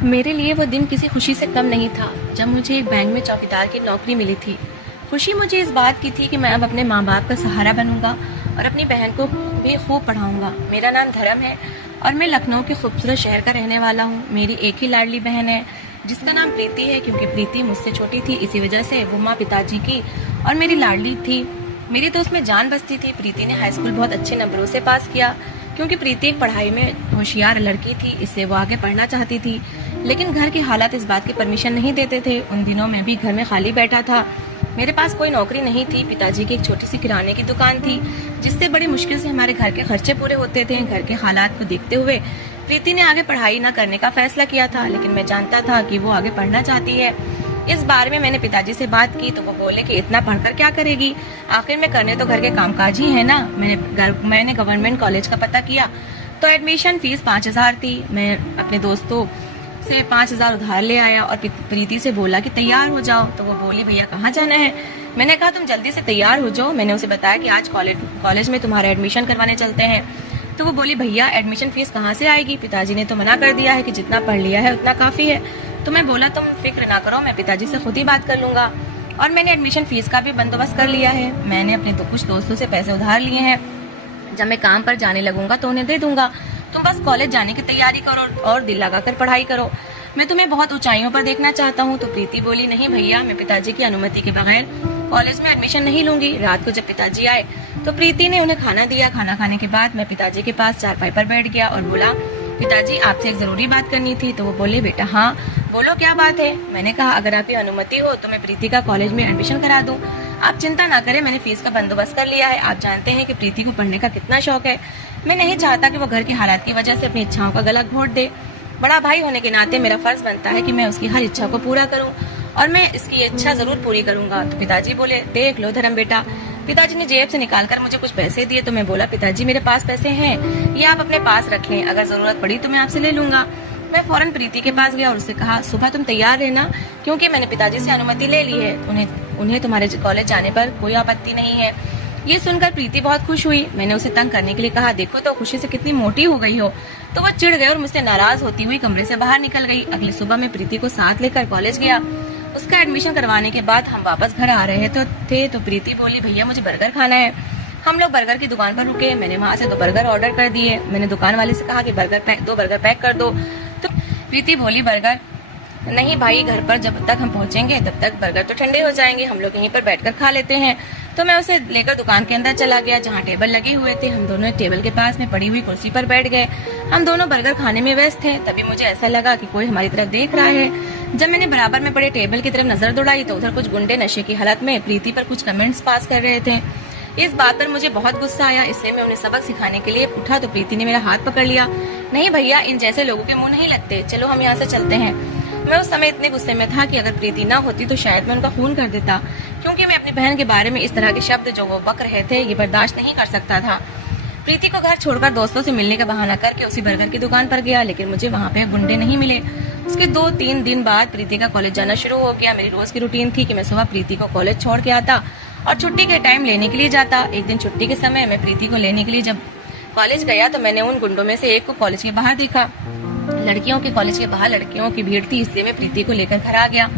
मेरे लिए वो दिन किसी खुशी से कम नहीं था जब मुझे एक बैंक में चौकीदार की नौकरी मिली थी। खुशी मुझे इस बात की थी कि मैं अब अपने माँ बाप का सहारा बनूंगा और अपनी बहन को भी खूब पढ़ाऊंगा। मेरा नाम धर्म है और मैं लखनऊ के खूबसूरत शहर का रहने वाला हूँ। मेरी एक ही लाडली बहन है जिसका नाम प्रीति है, क्योंकि प्रीति मुझसे छोटी थी, इसी वजह से वो माँ पिताजी की और मेरी लाडली थी। मेरी तो उसमें जान बसती थी। प्रीति ने हाई स्कूल बहुत अच्छे नंबरों से पास किया, क्योंकि प्रीति एक पढ़ाई में होशियार लड़की थी, इसलिए वो आगे पढ़ना चाहती थी। लेकिन घर के हालात इस बात की परमिशन नहीं देते थे। उन दिनों मैं भी घर में खाली बैठा था, मेरे पास कोई नौकरी नहीं थी। पिताजी की एक छोटी सी किराने की दुकान थी, जिससे बड़ी मुश्किल से हमारे घर के खर्चे पूरे होते थे। घर के हालात को देखते हुए प्रीति ने आगे पढ़ाई न करने का फैसला किया था, लेकिन मैं जानता था कि वो आगे पढ़ना चाहती है। इस बारे में मैंने पिताजी से बात की तो वो बोले कि इतना पढ़कर क्या करेगी, आखिर में करने तो घर के कामकाज ही है ना। मैंने गवर्नमेंट कॉलेज का पता किया तो एडमिशन फीस 5,000 थी। मैं अपने दोस्तों से 5,000 उधार ले आया और प्रीति से बोला कि तैयार हो जाओ। तो वो बोली भैया कहाँ जाना है। मैंने कहा तुम जल्दी से तैयार हो जाओ। मैंने उसे बताया कि आज कॉलेज में तुम्हारा एडमिशन करवाने चलते हैं। तो वो बोली भैया एडमिशन फीस कहाँ से आएगी, पिताजी ने तो मना कर दिया है कि जितना पढ़ लिया है उतना काफी है। तो मैं बोला तुम फिक्र ना करो, मैं पिताजी से खुद ही बात कर लूंगा। और मैंने एडमिशन फीस का भी बंदोबस्त कर लिया है। मैंने अपने कुछ दोस्तों से पैसे उधार लिए हैं, जब मैं काम पर जाने लगूंगा तो उन्हें दे दूंगा। तुम बस कॉलेज जाने की तैयारी करो और दिल लगाकर पढ़ाई करो। मैं तुम्हें बहुत ऊंचाइयों पर देखना चाहता हूँ। तो प्रीति बोली नहीं भैया, मैं पिताजी की अनुमति के बगैर कॉलेज में एडमिशन नहीं लूंगी। रात को जब पिताजी आए तो प्रीति ने उन्हें खाना दिया। खाना खाने के बाद मैं पिताजी के पास चारपाई पर बैठ गया और बोला पिताजी आपसे एक जरूरी बात करनी थी। तो वो बोले बेटा हाँ बोलो क्या बात है। मैंने कहा अगर आपकी अनुमति हो तो मैं प्रीति का कॉलेज में एडमिशन करा दूं। आप चिंता ना करें, मैंने फीस का बंदोबस्त कर लिया है। आप जानते हैं कि प्रीति को पढ़ने का कितना शौक है। मैं नहीं चाहता कि वो घर के हालात की वजह से अपनी इच्छाओं का गला घोट दे। बड़ा भाई होने के नाते मेरा फर्ज बनता है कि मैं उसकी हर इच्छा को पूरा करूं और मैं इसकी इच्छा जरूर पूरी करूंगा। तो पिताजी बोले देख लो धर्म बेटा। पिताजी ने जेब से निकालकर मुझे कुछ पैसे दिए। तो मैं बोला पिताजी मेरे पास पैसे हैं, ये आप अपने पास रख लें, अगर जरूरत पड़ी तो मैं आपसे ले लूंगा। मैं फौरन प्रीति के पास गया और उससे कहा सुबह तुम तैयार रहना, क्योंकि मैंने पिताजी से अनुमति ले ली है। उन्हें तुम्हारे कॉलेज जाने पर कोई आपत्ति नहीं है। ये सुनकर प्रीति बहुत खुश हुई। मैंने उसे तंग करने के लिए कहा देखो तो खुशी से कितनी मोटी हो गई हो। तो वो चिढ़ गई और मुझसे नाराज होती हुई कमरे से बाहर निकल गई। अगली सुबह मैं प्रीति को साथ लेकर कॉलेज गया। उसका एडमिशन करवाने के बाद हम वापस घर आ रहे तो प्रीति बोली भैया मुझे बर्गर खाना है। हम लोग बर्गर की दुकान पर रुके। मैंने वहाँ से 2 बर्गर ऑर्डर कर दिए। मैंने दुकान वाले से कहा कि 2 बर्गर पैक कर दो। तो प्रीति बोली बर्गर नहीं भाई, घर पर जब तक हम पहुंचेंगे तब तक बर्गर तो ठंडे हो जाएंगे, हम लोग यहीं पर बैठकर खा लेते हैं। तो मैं उसे लेकर दुकान के अंदर चला गया जहाँ टेबल लगे हुए थे। हम दोनों एक टेबल के पास में पड़ी हुई कुर्सी पर बैठ गए। हम दोनों बर्गर खाने में व्यस्त थे। तभी मुझे ऐसा लगा कि कोई हमारी तरफ देख रहा है। जब मैंने बराबर में पड़े टेबल की तरफ नजर दौड़ाई तो उधर कुछ गुंडे नशे की हालत में प्रीति पर कुछ कमेंट्स पास कर रहे थे। इस बात पर मुझे बहुत गुस्सा आया, इसलिए मैं उन्हें सबक सिखाने के लिए उठा तो प्रीति ने मेरा हाथ पकड़ लिया। नहीं भैया, इन जैसे लोगों के मुंह नहीं लगते, चलो हम यहाँ से चलते हैं। मैं उस समय इतने गुस्से में था कि अगर प्रीति ना होती तो शायद मैं उनका खून कर देता, क्योंकि मैं अपनी बहन के बारे में इस तरह के शब्द जो वो बक रहे थे ये बर्दाश्त नहीं कर सकता था। प्रीति को घर छोड़कर दोस्तों से मिलने का बहाना करके उसी बर्गर की दुकान पर गया, लेकिन मुझे वहाँ पे गुंडे नहीं मिले। उसके 2-3 दिन बाद प्रीति का कॉलेज जाना शुरू हो गया। मेरी रोज की रूटीन थी कि मैं सुबह प्रीति को कॉलेज छोड़ के आता और छुट्टी के टाइम लेने के लिए जाता। एक दिन छुट्टी के समय मैं प्रीति को लेने के लिए जब कॉलेज गया तो मैंने उन गुंडों में से एक को कॉलेज के बाहर देखा। लड़कियों के कॉलेज के बाहर लड़कियों की भीड़ थी, इसलिए मैं प्रीति को लेकर घर आ गया।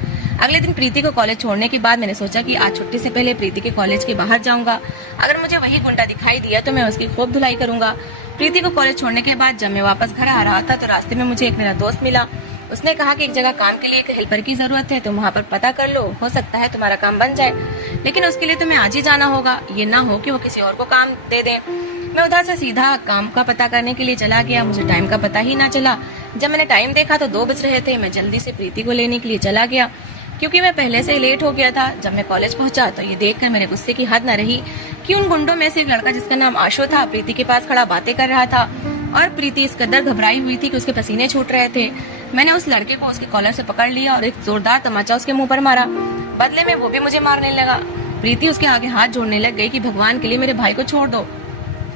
अगले दिन प्रीति को कॉलेज छोड़ने के बाद मैंने सोचा कि आज छुट्टी से पहले प्रीति के कॉलेज के बाहर जाऊंगा। अगर मुझे वही गुंडा दिखाई दिया तो मैं उसकी खूब धुलाई करूंगा। प्रीति को कॉलेज छोड़ने के बाद जब मैं वापस घर आ रहा था तो रास्ते में मुझे एक मेरा दोस्त मिला। उसने कहा कि एक जगह काम के लिए एक हेल्पर की जरूरत है, तुम वहाँ पर पता कर लो, हो सकता है तुम्हारा काम बन जाए, लेकिन उसके लिए तुम्हें आज ही जाना होगा, ये ना हो कि वो किसी और को काम दे दे। मैं उधर से सीधा काम का पता करने के लिए चला गया। मुझे टाइम का पता ही ना चला। जब मैंने टाइम देखा तो 2 बज रहे थे। मैं जल्दी से प्रीति को लेने के लिए चला गया, क्योंकि मैं पहले से लेट हो गया था। जब मैं कॉलेज पहुंचा तो ये देखकर मेरे गुस्से की हद न रही कि उन गुंडों में से एक लड़का जिसका नाम आशु था प्रीति के पास खड़ा बातें कर रहा था और प्रीति इस कदर घबराई हुई थी कि उसके पसीने छूट रहे थे। मैंने उस लड़के को उसके कॉलर से पकड़ लिया और एक जोरदार तमाचा उसके मुंह पर मारा। बदले में वो भी मुझे मारने लगा। प्रीति उसके आगे हाथ जोड़ने लग गई कि भगवान के लिए मेरे भाई को छोड़ दो।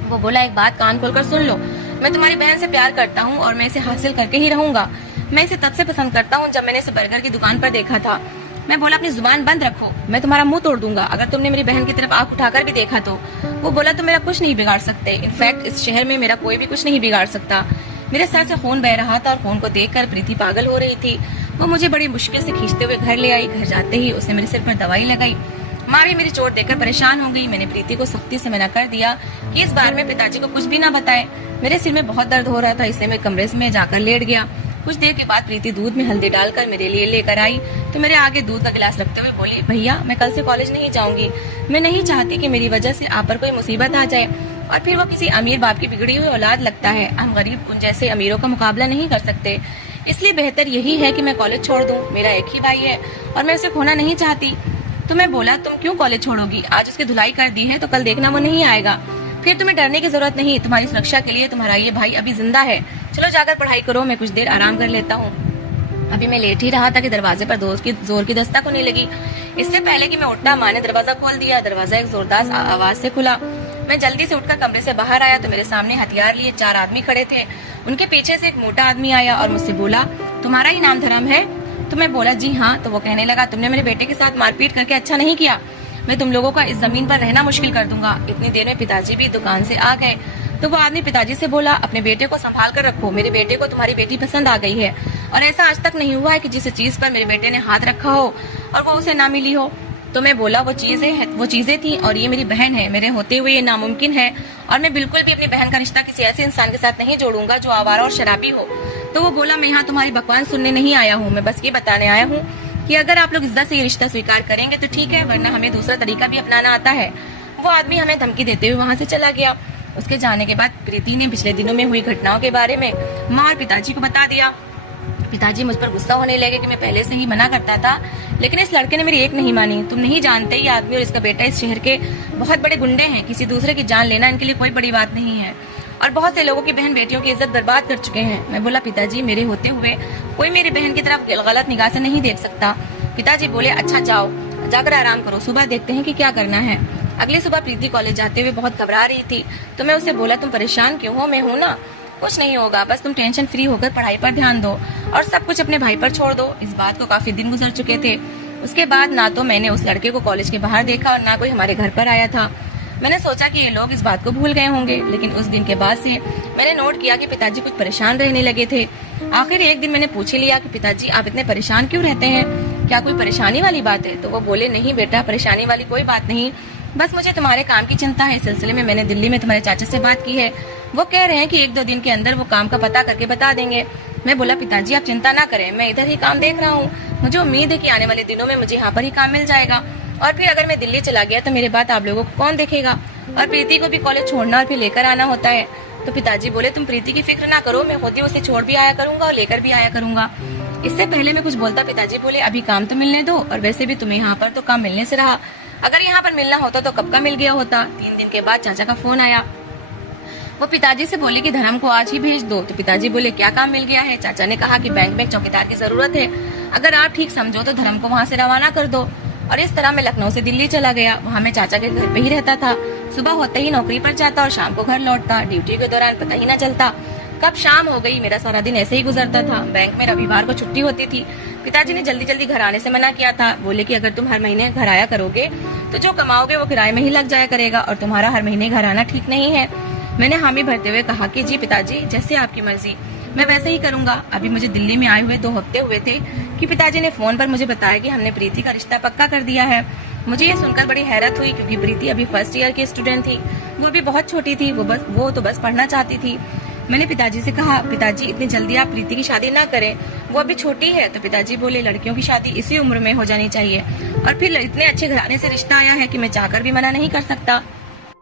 वो बोला एक बात कान खोलकर सुन लो, मैं तुम्हारी बहन से प्यार करता हूँ और मैं इसे हासिल करके ही रहूंगा। मैं इसे तब से पसंद करता हूँ जब मैंने इसे बर्गर की दुकान पर देखा था। मैं बोला अपनी जुबान बंद रखो, मैं तुम्हारा मुंह तोड़ दूंगा अगर तुमने मेरी बहन की तरफ आंख उठाकर भी देखा तो। वो बोला तुम मेरा कुछ नहीं बिगाड़ सकते, इनफैक्ट इस शहर में मेरा कोई भी कुछ नहीं बिगाड़ सकता। मेरे सर से खून बह रहा था और खून को देखकर प्रीति पागल हो रही थी। वो मुझे बड़ी मुश्किल से खींचते हुए घर ले आई। घर जाते ही उसने मेरे सिर पर दवाई लगाई। माँ भी मेरी चोट देखकर परेशान हो गई। मैंने प्रीति को सख्ती से मना कर दिया कि इस बारे में पिताजी को कुछ भी ना बताए। मेरे सिर में बहुत दर्द हो रहा था, इसलिए मैं कमरे में जाकर लेट गया। कुछ देर के बाद प्रीति दूध में हल्दी डालकर मेरे लिए लेकर आई तो मेरे आगे दूध का गिलास रखते हुए बोली, भैया मैं कल से कॉलेज नहीं जाऊंगी। मैं नहीं चाहती कि मेरी वजह से आप पर कोई मुसीबत आ जाए। और फिर वो किसी अमीर बाप की बिगड़ी हुई औलाद लगता है। हम गरीब उन जैसे अमीरों का मुकाबला नहीं कर सकते, इसलिए बेहतर यही है कि मैं कॉलेज छोड़ दूं। मेरा एक ही भाई है और मैं उसे खोना नहीं चाहती। तो मैं बोला, तुम क्यों कॉलेज छोड़ोगी? आज उसकी धुलाई कर दी है तो कल देखना वो नहीं आएगा। फिर तुम्हें डरने की जरूरत नहीं, तुम्हारी सुरक्षा के लिए तुम्हारा ये भाई अभी जिंदा है। चलो जाकर पढ़ाई करो, मैं कुछ देर आराम कर लेता हूँ। अभी मैं लेट ही रहा था कि दरवाजे पर जोर की दस्तक होने लगी। इससे पहले कि मैं उठता, माँ ने दरवाजा खोल दिया। दरवाजा एक जोरदार आवाज से खुला। मैं जल्दी से उठकर कमरे से बाहर आया तो मेरे सामने हथियार लिए 4 आदमी खड़े थे। उनके पीछे से एक मोटा आदमी आया और मुझसे बोला, तुम्हारा ही नाम धर्म है? तो मैं बोला, जी हाँ। तो वो कहने लगा, तुमने मेरे बेटे के साथ मारपीट करके अच्छा नहीं किया। मैं तुम लोगों का इस जमीन पर रहना मुश्किल कर दूंगा। इतनी देर में पिताजी भी दुकान से आ गए। तो वो आदमी पिताजी से बोला, अपने बेटे को संभाल कर रखो। मेरे बेटे को तुम्हारी बेटी पसंद आ गई है और ऐसा आज तक नहीं हुआ है कि जिस चीज पर मेरे बेटे ने हाथ रखा हो और वो उसे ना मिली हो। तो मैं बोला, वो चीजें थी और ये मेरी बहन है। मेरे होते हुए ये नामुमकिन है और मैं बिल्कुल भी अपनी बहन का रिश्ता किसी ऐसे इंसान के साथ नहीं जोड़ूंगा जो आवारा और शराबी हो। तो वो बोला, मैं यहाँ तुम्हारी बकवास सुनने नहीं आया हूँ, मैं बस ये बताने आया हूँ कि अगर आप लोग इज्जत से ये रिश्ता स्वीकार करेंगे तो ठीक है, वरना हमें दूसरा तरीका भी अपनाना आता है। वो आदमी हमें धमकी देते हुए वहाँ से चला गया। उसके जाने के बाद प्रीति ने पिछले दिनों में हुई घटनाओं के बारे में माँ और पिताजी को बता दिया। पिताजी मुझ पर गुस्सा होने लगे कि मैं पहले से ही मना करता था, लेकिन इस लड़के ने मेरी एक नहीं मानी। तुम नहीं जानते, ये आदमी और इसका बेटा इस शहर के बहुत बड़े गुंडे हैं। किसी दूसरे की जान लेना इनके लिए कोई बड़ी बात नहीं है और बहुत से लोगों की बहन बेटियों की इज्जत बर्बाद कर चुके हैं। मैं बोला, पिताजी मेरे होते हुए कोई मेरी बहन की तरफ गलत निगाह से नहीं देख सकता। पिताजी बोले, अच्छा जाओ, जाकर आराम करो, सुबह देखते हैं कि क्या करना है। अगली सुबह प्रीति कॉलेज जाते हुए बहुत घबरा रही थी तो मैं उसे बोला, तुम परेशान क्यों हो? मैं हूँ ना, कुछ नहीं होगा, बस तुम टेंशन फ्री होकर पढ़ाई पर ध्यान दो और सब कुछ अपने भाई पर छोड़ दो। इस बात को काफी दिन गुजर चुके थे। उसके बाद ना तो मैंने उस लड़के को कॉलेज के बाहर देखा और ना कोई हमारे घर पर आया था। मैंने सोचा कि ये लोग इस बात को भूल गए होंगे, लेकिन उस दिन के बाद से मैंने नोट किया कि पिताजी कुछ परेशान रहने लगे थे। आखिर एक दिन मैंने पूछ लिया कि पिताजी आप इतने परेशान क्यों रहते हैं, क्या कोई परेशानी वाली बात है? तो वो बोले, नहीं बेटा, परेशानी वाली कोई बात नहीं, बस मुझे तुम्हारे काम की चिंता है। इस सिलसिले में मैंने दिल्ली में तुम्हारे चाचा से बात की है, वो कह रहे हैं कि 1-2 दिन के अंदर वो काम का पता करके बता देंगे। मैं बोला, पिताजी आप चिंता ना करें, मैं इधर ही काम देख रहा हूँ। मुझे उम्मीद है कि आने वाले दिनों में मुझे यहाँ पर ही काम मिल जाएगा और फिर अगर मैं दिल्ली चला गया तो मेरे बाद आप लोगों को कौन देखेगा? और प्रीति को भी कॉलेज छोड़ना और फिर लेकर आना होता है। तो पिताजी बोले, तुम प्रीति की फिक्र ना करो, मैं खुद ही उसे छोड़ भी आया करूंगा और लेकर भी आया करूंगा। इससे पहले मैं कुछ बोलता, पिताजी बोले, अभी काम तो मिलने दो, और वैसे भी तुम्हें यहाँ पर तो काम मिलने से रहा, अगर यहाँ पर मिलना होता तो कब का मिल गया होता। 3 दिन के बाद चाचा का फोन आया। वो पिताजी से बोले कि धर्म को आज ही भेज दो। तो पिताजी बोले, क्या काम मिल गया है? चाचा ने कहा कि बैंक में एक चौकीदार की जरूरत है, अगर आप ठीक समझो तो धर्म को वहाँ से रवाना कर दो। और इस तरह मैं लखनऊ से दिल्ली चला गया। वहाँ मैं चाचा के घर पे ही रहता था। सुबह होते ही नौकरी पर जाता और शाम को घर लौटता। ड्यूटी के दौरान पता ही न चलता कब शाम हो गई। मेरा सारा दिन ऐसे ही गुजरता था। बैंक में रविवार को छुट्टी होती थी। पिताजी ने जल्दी जल्दी घर आने से मना किया था। बोले कि अगर तुम हर महीने घर आया करोगे तो जो कमाओगे वो किराए में ही लग जाया करेगा और तुम्हारा हर महीने घर आना ठीक नहीं है। मैंने हामी भरते हुए कहा कि जी पिताजी, जैसे आपकी मर्जी, मैं वैसे ही करूंगा। अभी मुझे दिल्ली में आए हुए 2 हफ्ते हुए थे कि पिताजी ने फोन पर मुझे बताया कि हमने प्रीति का रिश्ता पक्का कर दिया है। मुझे ये सुनकर बड़ी हैरत हुई क्योंकि प्रीति अभी फर्स्ट ईयर की स्टूडेंट थी। वो अभी बहुत छोटी थी, वो तो बस पढ़ना चाहती थी। मैंने पिताजी से कहा, पिताजी इतनी जल्दी आप प्रीति की शादी ना करें, वो अभी छोटी है। तो पिताजी बोले, लड़कियों की शादी इसी उम्र में हो जानी चाहिए और फिर इतने अच्छे घराने से रिश्ता आया है कि मैं चाहकर भी मना नहीं कर सकता।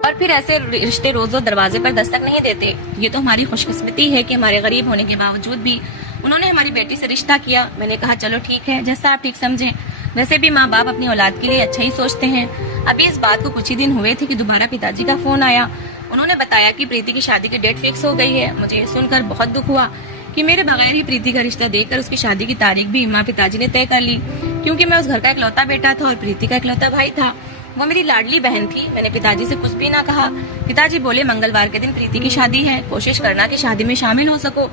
और फिर ऐसे रिश्ते रोज रोज दरवाजे पर दस्तक नहीं देते। ये तो हमारी खुशकिस्मती है कि हमारे गरीब होने के बावजूद भी उन्होंने हमारी बेटी से रिश्ता किया। मैंने कहा, चलो ठीक है, जैसा आप ठीक समझें। वैसे भी माँ बाप अपनी औलाद के लिए अच्छा ही सोचते हैं। अभी इस बात को कुछ ही दिन हुए थे कि दोबारा पिताजी का फोन आया। उन्होंने बताया कि प्रीति की शादी की डेट फिक्स हो गई है। मुझे ये सुनकर बहुत दुख हुआ कि मेरे बगैर ही प्रीति का रिश्ता देखकर उसकी शादी की तारीख भी माँ पिताजी ने तय कर ली, क्योंकि मैं उस घर का इकलौता बेटा था और प्रीति का इकलौता भाई था। वो मेरी लाडली बहन थी। मैंने पिताजी से कुछ भी ना कहा। पिताजी बोले, मंगलवार के दिन प्रीति की शादी है, कोशिश करना कि शादी में शामिल हो सको।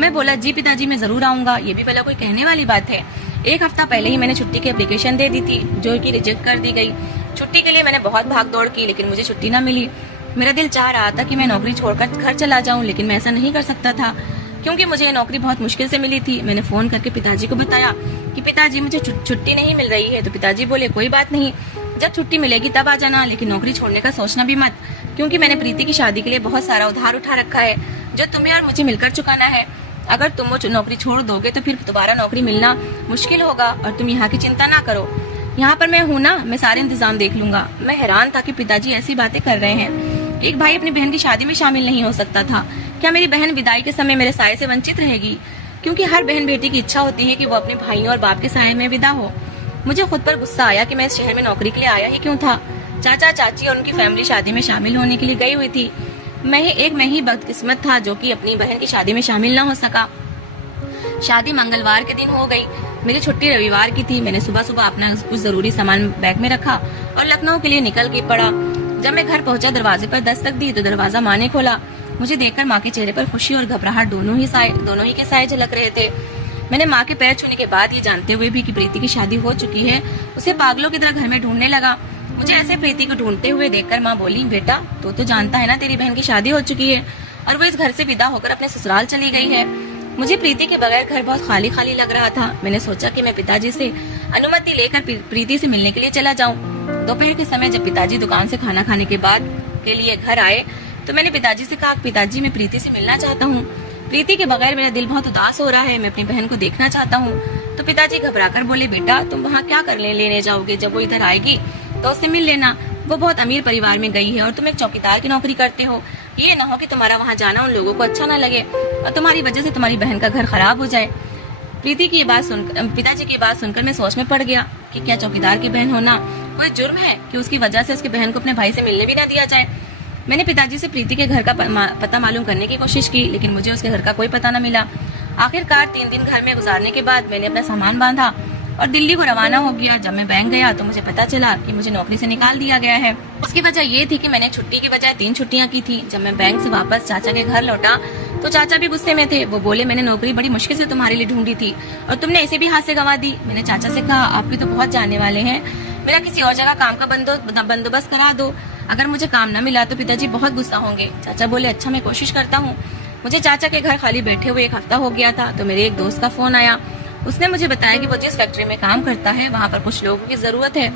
मैं बोला, जी पिताजी, मैं जरूर आऊंगा। ये भी भला कोई कहने वाली बात है। 1 हफ्ता पहले ही मैंने छुट्टी की एप्लीकेशन दे दी थी, जो कि रिजेक्ट कर दी गई। छुट्टी के लिए मैंने बहुत भाग दौड़ की, लेकिन मुझे छुट्टी न मिली। मेरा दिल चाह रहा था कि मैं नौकरी छोड़कर घर चला जाऊं, लेकिन मैं ऐसा नहीं कर सकता था। क्योंकि मुझे ये नौकरी बहुत मुश्किल से मिली थी। मैंने फोन करके पिताजी को बताया कि पिताजी मुझे छुट्टी नहीं मिल रही है। तो पिताजी बोले कोई बात नहीं, जब छुट्टी मिलेगी तब आ जाना, लेकिन नौकरी छोड़ने का सोचना भी मत, क्योंकि मैंने प्रीति की शादी के लिए बहुत सारा उधार उठा रखा है जो तुम्हें और मुझे मिलकर चुकाना है। अगर तुम वो नौकरी छोड़ दोगे तो फिर दोबारा नौकरी मिलना मुश्किल होगा, और तुम यहाँ की चिंता ना करो, यहाँ पर मैं हूँ ना, मैं सारे इंतजाम देख लूंगा। मैं हैरान था कि पिताजी ऐसी बातें कर रहे हैं। एक भाई अपनी बहन की शादी में शामिल नहीं हो सकता था। क्या मेरी बहन विदाई के समय मेरे साये से वंचित रहेगी? क्योंकि हर बहन बेटी की इच्छा होती है कि वो अपने भाइयों और बाप के साये में विदा हो। मुझे खुद पर गुस्सा आया कि मैं इस शहर में नौकरी के लिए आया ही क्यों था। चाचा चाची और उनकी फैमिली शादी में शामिल होने के लिए गई हुई थी। मैं ही बदकिस्मत था जो कि अपनी बहन की शादी में शामिल न हो सका। शादी मंगलवार के दिन हो गई। मेरी छुट्टी रविवार की थी। मैंने सुबह सुबह अपना कुछ जरूरी सामान बैग में रखा और लखनऊ के लिए निकल के पड़ा। जब मैं घर पहुंचा, दरवाजे पर दस्तक दी तो दरवाजा माँ ने खोला। मुझे देखकर माँ के चेहरे पर खुशी और घबराहट दोनों ही के साए झलक रहे थे। मैंने माँ के पैर छूने के बाद ये जानते हुए भी कि प्रीति की शादी हो चुकी है, उसे पागलों की तरह घर में ढूंढने लगा। मुझे ऐसे प्रीति को ढूंढते हुए देखकर माँ बोली, बेटा तो जानता है ना तेरी बहन की शादी हो चुकी है और वो इस घर से विदा होकर अपने ससुराल चली गई है। मुझे प्रीति के बगैर घर बहुत खाली खाली लग रहा था। मैंने सोचा कि मैं पिताजी से अनुमति लेकर प्रीति से मिलने के लिए चला जाऊं। दोपहर के समय जब पिताजी दुकान से खाना खाने के बाद के लिए घर आए तो मैंने पिताजी से कहा, पिताजी मैं प्रीति से मिलना चाहता हूँ। प्रीति के बगैर मेरा दिल बहुत उदास हो रहा है, मैं अपनी बहन को देखना चाहता हूँ। तो पिताजी घबराकर बोले, बेटा तुम वहाँ क्या कर लेने जाओगे? जब वो इधर आएगी तो उससे मिल लेना। वो बहुत अमीर परिवार में गई है और तुम एक चौकीदार की नौकरी करते हो। ये ना हो कि तुम्हारा वहाँ जाना उन लोगों को अच्छा ना लगे और तुम्हारी वजह से तुम्हारी बहन का घर खराब हो जाए। पिताजी की बात सुनकर मैं सोच में पड़ गया कि क्या चौकीदार की बहन होना कोई जुर्म है कि उसकी वजह से उसकी बहन को अपने भाई से मिलने भी ना दिया जाए। मैंने पिताजी से प्रीति के घर का पता मालूम करने की कोशिश की, लेकिन मुझे उसके घर का कोई पता न मिला। आखिरकार 3 दिन घर में गुजारने के बाद मैंने अपना सामान बांधा और दिल्ली को रवाना हो गया। जब मैं बैंक गया तो मुझे पता चला कि मुझे नौकरी से निकाल दिया गया है। उसकी वजह ये थी कि मैंने छुट्टी की बजाय 3 छुट्टियां की थी। जब मैं बैंक से वापस चाचा के घर लौटा तो चाचा भी गुस्से में थे। वो बोले, मैंने नौकरी बड़ी मुश्किल से तुम्हारे लिए ढूंढी थी और तुमने इसे भी हाथ से गंवा दी। मैंने चाचा से कहा, आप भी तो बहुत जानने वाले हैं, मेरा किसी और जगह काम का बंदोबस्त करा दो। अगर मुझे काम न मिला तो पिताजी बहुत गुस्सा होंगे। चाचा बोले, अच्छा मैं कोशिश करता हूँ। मुझे चाचा के घर खाली बैठे हुए 1 हफ्ता हो गया था तो मेरे एक दोस्त का फोन आया। उसने मुझे बताया कि वो जिस फैक्ट्री में काम करता है वहाँ पर कुछ लोगों की जरूरत है।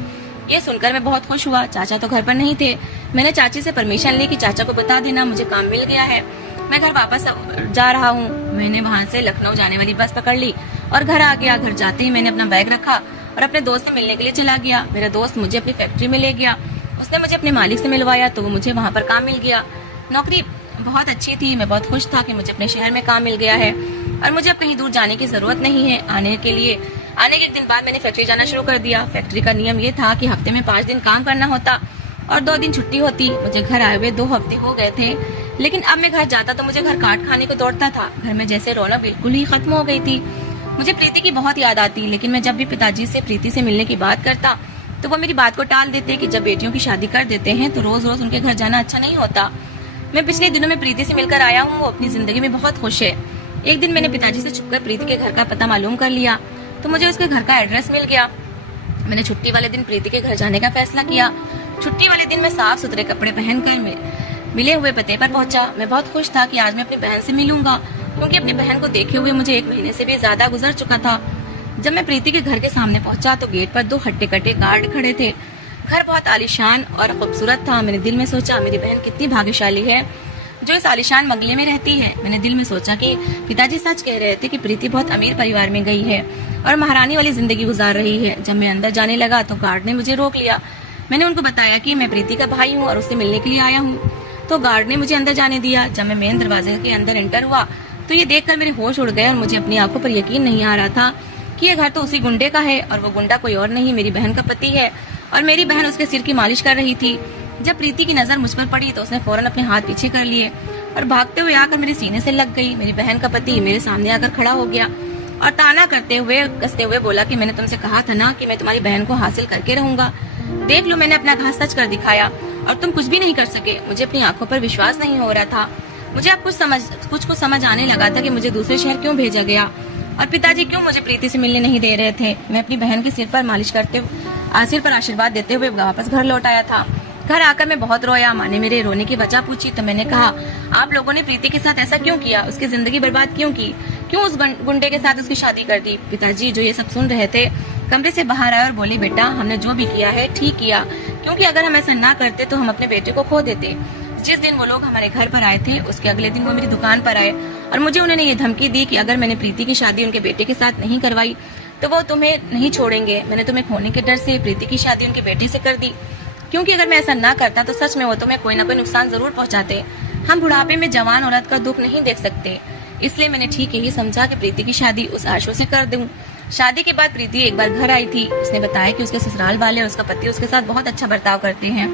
ये सुनकर मैं बहुत खुश हुआ। चाचा तो घर पर नहीं थे। मैंने चाची से परमिशन ली कि चाचा को बता देना मुझे काम मिल गया है, मैं घर वापस जा रहा हूँ। मैंने वहाँ से लखनऊ जाने वाली बस पकड़ ली और घर आ गया। घर जाते ही मैंने अपना बैग रखा और अपने दोस्त से मिलने के लिए चला गया। मेरा दोस्त मुझे अपनी फैक्ट्री में ले गया। उसने मुझे अपने मालिक से मिलवाया तो मुझे वहाँ पर काम मिल गया। नौकरी बहुत अच्छी थी। मैं बहुत खुश था कि मुझे अपने शहर में काम मिल गया है और मुझे अब कहीं दूर जाने की जरूरत नहीं है। आने के 1 दिन बाद मैंने फैक्ट्री जाना शुरू कर दिया। फैक्ट्री का नियम ये था कि हफ्ते में 5 दिन काम करना होता और 2 दिन छुट्टी होती। मुझे घर आए हुए 2 हफ्ते हो गए थे, लेकिन अब मैं घर जाता तो मुझे घर काट खाने को दौड़ता था। घर में जैसे रौनक बिल्कुल ही खत्म हो गई थी। मुझे प्रीति की बहुत याद आती, लेकिन मैं जब भी पिताजी से प्रीति से मिलने की बात करता तो वो मेरी बात को टाल देते कि जब बेटियों की शादी कर देते हैं तो रोज रोज उनके घर जाना अच्छा नहीं होता। मैं पिछले दिनों में प्रीति से मिलकर आया हूँ। वो अपनी जिंदगी में बहुत खुश है। एक दिन मैंने पिताजी से छुपकर प्रीति के घर का पता मालूम कर लिया तो मुझे उसके घर का एड्रेस मिल गया। मैंने छुट्टी वाले दिन प्रीति के घर जाने का फैसला किया। छुट्टी वाले दिन मैं साफ सुथरे कपड़े पहनकर मिले हुए पते पर पहुंचा। मैं बहुत खुश था कि आज मैं अपनी बहन से मिलूंगा, क्योंकि अपनी बहन को देखे हुए मुझे 1 महीने से भी ज्यादा गुजर चुका था। जब मैं प्रीति के घर के सामने पहुंचा तो गेट पर 2 हट्टे-कट्टे गार्ड खड़े थे। घर बहुत आलीशान और खूबसूरत था। मैंने दिल में सोचा, मेरी बहन कितनी भाग्यशाली है जो इस आलीशान बंगले में रहती है। मैंने दिल में सोचा कि पिताजी सच कह रहे थे कि प्रीति बहुत अमीर परिवार में गई है और महारानी वाली जिंदगी गुजार रही है। जब मैं अंदर जाने लगा तो गार्ड ने मुझे रोक लिया। मैंने उनको बताया कि मैं प्रीति का भाई हूँ और उससे मिलने के लिए आया हूँ, तो गार्ड ने मुझे अंदर जाने दिया। जब मैं मेन दरवाजे के अंदर एंटर हुआ तो ये देखकर मेरे होश उड़ गए और मुझे अपनी आंखों पर यकीन नहीं आ रहा था कि ये घर तो उसी गुंडे का है और वो गुंडा कोई और नहीं, मेरी बहन का पति है और मेरी बहन उसके सिर की मालिश कर रही थी। जब प्रीति की नजर मुझ पर पड़ी तो उसने फौरन अपने हाथ पीछे कर लिए और भागते हुए आकर मेरे सीने से लग गई। मेरी बहन का पति मेरे सामने आकर खड़ा हो गया और ताना करते हुए कसते हुए बोला कि मैंने तुमसे कहा था ना कि मैं तुम्हारी बहन को हासिल करके रहूंगा। देख लो, मैंने अपना घास सच कर दिखाया और तुम कुछ भी नहीं कर सके। मुझे अपनी आंखों पर विश्वास नहीं हो रहा था। मुझे अब कुछ समझ आने लगा था कि मुझे दूसरे शहर क्यों भेजा गया और पिताजी क्यों मुझे प्रीति से मिलने नहीं दे रहे थे। मैं अपनी बहन के सिर पर मालिश करते सिर पर आशीर्वाद देते हुए वापस घर लौट आया था। घर आकर मैं बहुत रोया। माँ ने मेरे रोने की वजह पूछी तो मैंने कहा, आप लोगों ने प्रीति के साथ ऐसा क्यों किया, उसकी जिंदगी बर्बाद क्यों की, क्यों उस गुंडे के साथ उसकी शादी कर दी। पिताजी जो ये सब सुन रहे थे कमरे से बाहर आए और बोले, बेटा हमने जो भी किया है ठीक किया, क्योंकि अगर हम ऐसा ना करते तो हम अपने बेटे को खो देते। जिस दिन वो लोग हमारे घर पर आए थे उसके अगले दिन वो मेरी दुकान पर आए और मुझे उन्होंने ये धमकी दी कि अगर मैंने प्रीति की शादी उनके बेटे के साथ नहीं करवाई तो वो तुम्हें नहीं छोड़ेंगे। मैंने तुम्हें खोने के डर से प्रीति की शादी उनके बेटे से कर दी, क्योंकि अगर मैं ऐसा ना करता तो सच में वो तुम्हें कोई ना कोई नुकसान जरूर पहुंचाते। हम बुढ़ापे में जवान औरत का दुख नहीं देख सकते, इसलिए मैंने ठीक यही समझा कि प्रीति की शादी उस आशु से कर दूं। शादी के बाद प्रीति एक बार घर आई थी। उसने बताया कि उसके ससुराल वाले और उसका पति उसके साथ बहुत अच्छा बर्ताव करते हैं।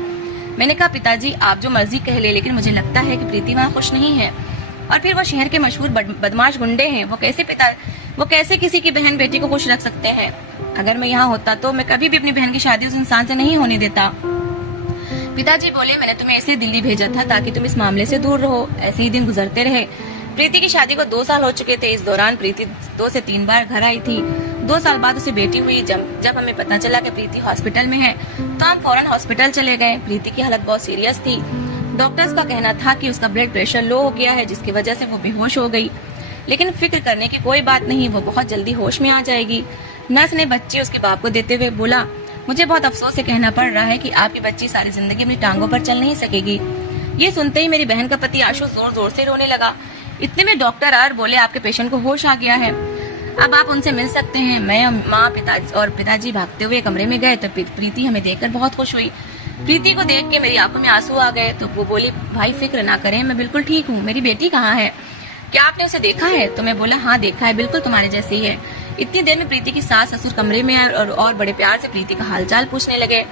मैंने कहा, पिताजी आप जो मर्जी कह ले, लेकिन मुझे लगता है कि प्रीति वहाँ खुश नहीं है। और फिर वो शहर के मशहूर बदमाश गुंडे हैं, वो कैसे किसी की बहन बेटी को खुश रख सकते हैं। अगर मैं यहाँ होता तो मैं कभी भी अपनी बहन की शादी उस इंसान से नहीं होने देता। पिताजी बोले, मैंने तुम्हें इसलिए दिल्ली भेजा था ताकि तुम इस मामले से दूर रहो। ऐसे ही दिन गुजरते रहे। प्रीति की शादी को 2 साल हो चुके थे। इस दौरान प्रीति 2 से 3 बार घर आई थी। 2 साल बाद उसे बेटी हुई। जब हमें पता चला कि प्रीति हॉस्पिटल में है तो हम फौरन हॉस्पिटल चले गए। प्रीति की हालत बहुत सीरियस थी। डॉक्टर्स का कहना था कि उसका ब्लड प्रेशर लो हो गया है, जिसकी वजह से वो बेहोश हो गई। लेकिन फिक्र करने की कोई बात नहीं, वो बहुत जल्दी होश में आ जाएगी। नर्स ने बच्ची उसके बाप को देते हुए बोला, मुझे बहुत अफसोस से कहना पड़ रहा है कि आपकी बच्ची सारी जिंदगी अपनी टांगों पर चल नहीं सकेगी। ये सुनते ही मेरी बहन का पति आशु जोर जोर से रोने लगा। इतने में डॉक्टर आर बोले, आपके पेशेंट को होश आ गया है, अब आप उनसे मिल सकते हैं। मैं, माँ, पिताजी भागते हुए कमरे में गए तो प्रीति हमें देखकर बहुत खुश हुई। प्रीति को देख के मेरी आंखों में आंसू आ गए तो वो बोली, भाई फिक्र ना करें, मैं बिल्कुल ठीक हूँ। मेरी बेटी कहाँ है, क्या आपने उसे देखा है? तो मैं बोला, हाँ देखा है, बिल्कुल तुम्हारे जैसी ही है। इतनी देर में प्रीति की सास ससुर कमरे में आए और बड़े प्यार से प्रीति का हालचाल पूछने लगे।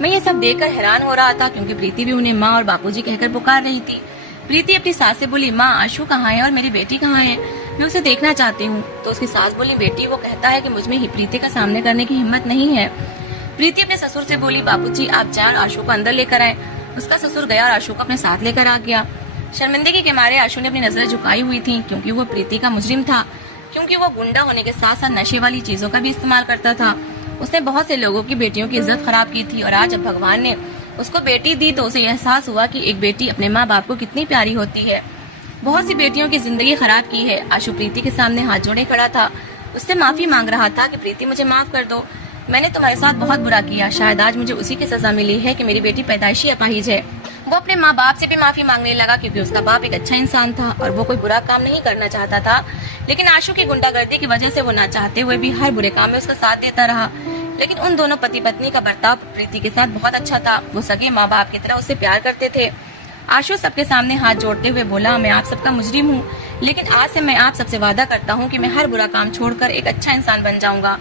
मैं ये सब देखकर हैरान हो रहा था, क्योंकि प्रीति भी उन्हें माँ और बापूजी कहकर पुकार रही थी। प्रीति अपनी सास से बोली, माँ आशु कहाँ है और मेरी बेटी कहाँ है, मैं उसे देखना चाहती हूँ। तो उसकी सास बोली, बेटी वो कहता है कि मुझ में ही प्रीति का सामने करने की हिम्मत नहीं है। प्रीति अपने ससुर से बोली, बापूजी आप जाए और आशु को अंदर लेकर आए। उसका ससुर गया और आशु को अपने साथ लेकर आ गया। शर्मिंदगी के मारे आशु ने अपनी नजरें झुकाई हुई थी, क्योंकि वो प्रीति का मुजरिम था, क्योंकि वो गुंडा होने के साथ साथ नशे वाली चीजों का भी इस्तेमाल करता था। उसने बहुत से लोगों की बेटियों की इज्जत खराब की थी और आज जब भगवान ने उसको बेटी दी तो उसे एहसास हुआ कि एक बेटी अपने माँ बाप को कितनी प्यारी होती है। बहुत सी बेटियों की जिंदगी खराब की है। आशु प्रीति के सामने हाथ जोड़े खड़ा था, उससे माफी मांग रहा था कि प्रीति मुझे माफ कर दो, मैंने तुम्हारे साथ बहुत बुरा किया। शायद आज मुझे उसी की सजा मिली है कि मेरी बेटी पैदाइशी अपाहिज है। वो अपने माँ बाप से भी माफी मांगने लगा, क्योंकि उसका बाप एक अच्छा इंसान था और वो कोई बुरा काम नहीं करना चाहता था। लेकिन आशु की गुंडागर्दी की वजह से वो ना चाहते हुए भी हर बुरे काम में उसका साथ देता रहा। लेकिन उन दोनों पति पत्नी का बर्ताव प्रीति के साथ बहुत अच्छा था। वो सगे माँ बाप की तरह उससे प्यार करते थे। आशु सबके सामने हाथ जोड़ते हुए बोला, मैं आप सबका मुजरिम हूँ, लेकिन आज से मैं आप सबसे वादा करता हूँ कि मैं हर बुरा काम छोड़कर एक अच्छा इंसान बन जाऊंगा।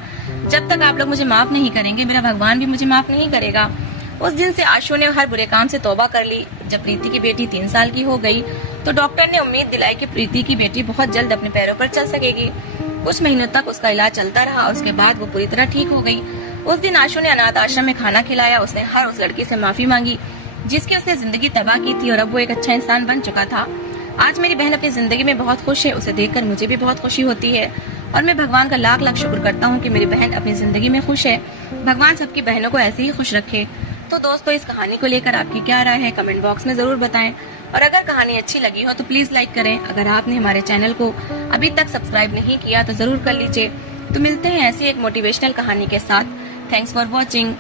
जब तक आप लोग मुझे माफ नहीं करेंगे, मेरा भगवान भी मुझे माफ नहीं करेगा। उस दिन से आशु ने हर बुरे काम से तौबा कर ली। जब प्रीति की बेटी 3 साल की हो गई तो डॉक्टर ने उम्मीद दिलाई कि प्रीति की बेटी बहुत जल्द अपने पैरों पर चल सकेगी। कुछ महीनों तक उसका इलाज चलता रहा, उसके बाद वो पूरी तरह ठीक हो गई। उस दिन आशु ने अनाथ आश्रम में खाना खिलाया। उसने हर उस लड़की से माफी मांगी जिसकी उसने जिंदगी तबाह की थी और अब वो एक अच्छा इंसान बन चुका था। आज मेरी बहन अपनी जिंदगी में बहुत खुश है। उसे देखकर मुझे भी बहुत खुशी होती है और मैं भगवान का लाख लाख शुक्र करता हूँ कि मेरी बहन अपनी जिंदगी में खुश है। भगवान सबकी बहनों को ऐसे ही खुश रखे। तो दोस्तों, इस कहानी को लेकर आपकी क्या राय है कमेंट बॉक्स में जरूर बताएं और अगर कहानी अच्छी लगी हो तो प्लीज लाइक करें। अगर आपने हमारे चैनल को अभी तक सब्सक्राइब नहीं किया तो जरूर कर लीजिए। तो मिलते हैं ऐसी एक मोटिवेशनल कहानी के साथ। Thanks for watching.